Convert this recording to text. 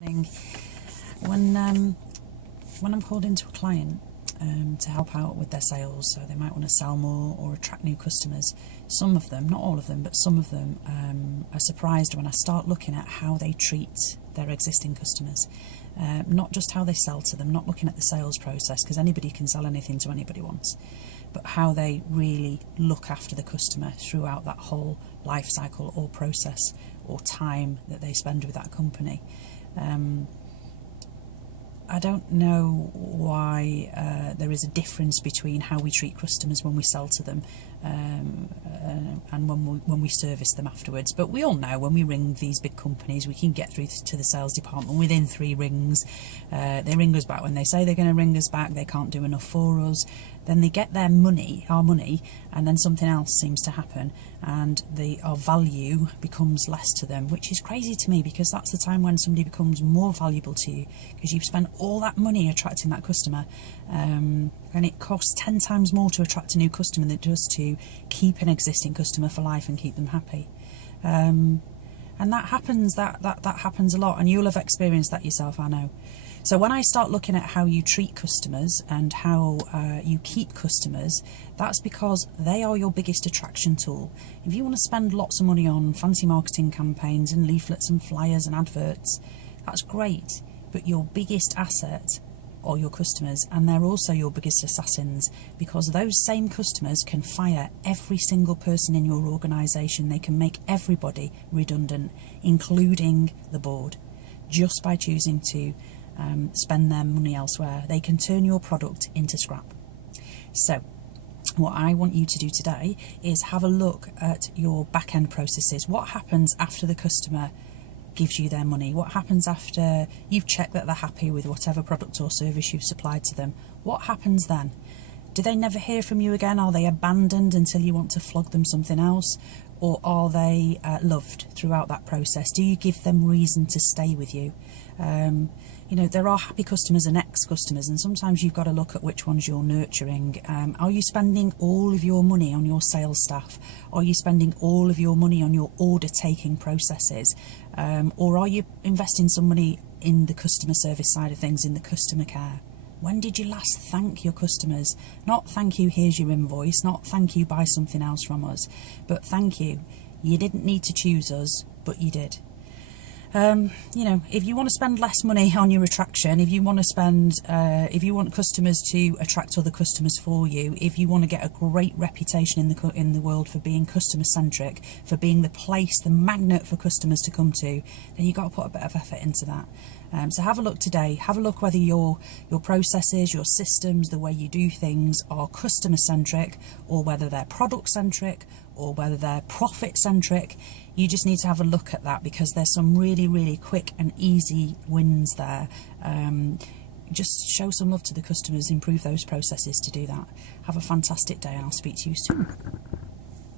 When I'm called into a client to help out with their sales, so they might want to sell more or attract new customers, some of them, not all of them, but some of them are surprised when I start looking at how they treat their existing customers. Not just how they sell to them, not looking at the sales process, because anybody can sell anything to anybody once, but how they really look after the customer throughout that whole life cycle or process or time that they spend with that company. I don't know why there is a difference between how we treat customers when we sell to them and when we service them afterwards. But we all know when we ring these big companies, we can get through to the sales department within 3 rings. They ring us back when they say they're going to ring us back. They can't do enough for us. Then they get their money, our money, and then something else seems to happen, and our value becomes less to them, which is crazy to me, because that's the time when somebody becomes more valuable to you, because you've spent all that money attracting that customer, and it costs 10 times more to attract a new customer than it does to keep an existing customer for life and keep them happy. And that happens that happens a lot, and you'll have experienced that yourself, I know. So when I start looking at how you treat customers and how you keep customers, that's because they are your biggest attraction tool. If you want to spend lots of money on fancy marketing campaigns and leaflets and flyers and adverts, that's great, but your biggest asset are your customers, and they're also your biggest assassins, because those same customers can fire every single person in your organisation. They can make everybody redundant, including the board, just by choosing to spend their money elsewhere. They can turn your product into scrap. So what I want you to do today is have a look at your back-end processes. What happens after the customer gives you their money? What happens after you've checked that they're happy with whatever product or service you've supplied to them? What happens then? Do they never hear from you again? Are they abandoned until you want to flog them something else? Or are they loved throughout that process? Do you give them reason to stay with you? You know, there are happy customers and ex-customers, and sometimes you've got to look at which ones you're nurturing. Are you spending all of your money on your sales staff? Are you spending all of your money on your order-taking processes? Or are you investing some money in the customer service side of things, in the customer care? When did you last thank your customers? Not thank you, here's your invoice, not thank you, buy something else from us, but thank you. You didn't need to choose us, but you did. You know, if you want to spend less money on your attraction, if you want to spend, if you want customers to attract other customers for you, if you want to get a great reputation in the world for being customer centric, for being the place, the magnet for customers to come to, then you've got to put a bit of effort into that. So have a look today. Have a look whether your processes, your systems, the way you do things are customer centric, or whether they're product centric, or whether they're profit centric. You just need to have a look at that, because there's some really, really quick and easy wins there. Just show some love to the customers, improve those processes to do that. Have a fantastic day, and I'll speak to you soon.